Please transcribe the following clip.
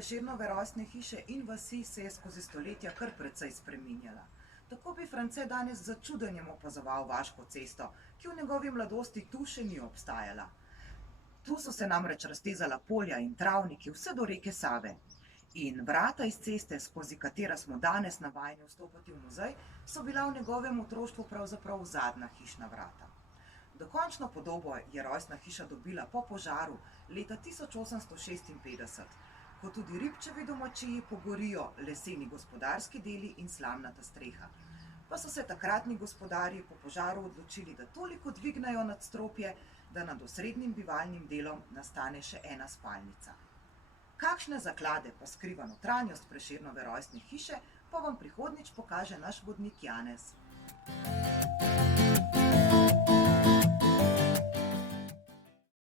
Prešernove rojstne hiše in vasi se je skozi stoletja kar precej spreminjala. Tako bi France danes z začudenjem opazoval Vaško cesto, ki v njegovi mladosti tu še ni obstajala. Tu so se namreč raztezala polja in travniki vse do reke Save. In vrata iz ceste, skozi katera smo danes navajeni vstopati v muzej, so bila v njegovem otroštvu pravzaprav zadnja hišna vrata. Dokončno podobo je rojstna hiša dobila po požaru leta 1856, ko tudi Ribčevi domačiji pogorijo leseni gospodarski deli in slamnata streha. Pa so se takratni gospodarji po požaru odločili, da toliko dvignejo nadstropje, da nad osrednjim bivalnim delom nastane še ena spalnica. Kakšne zaklade pa skriva notranjost Prešernove rojstne hiše, pa vam prihodnjič pokaže naš vodnik Janez.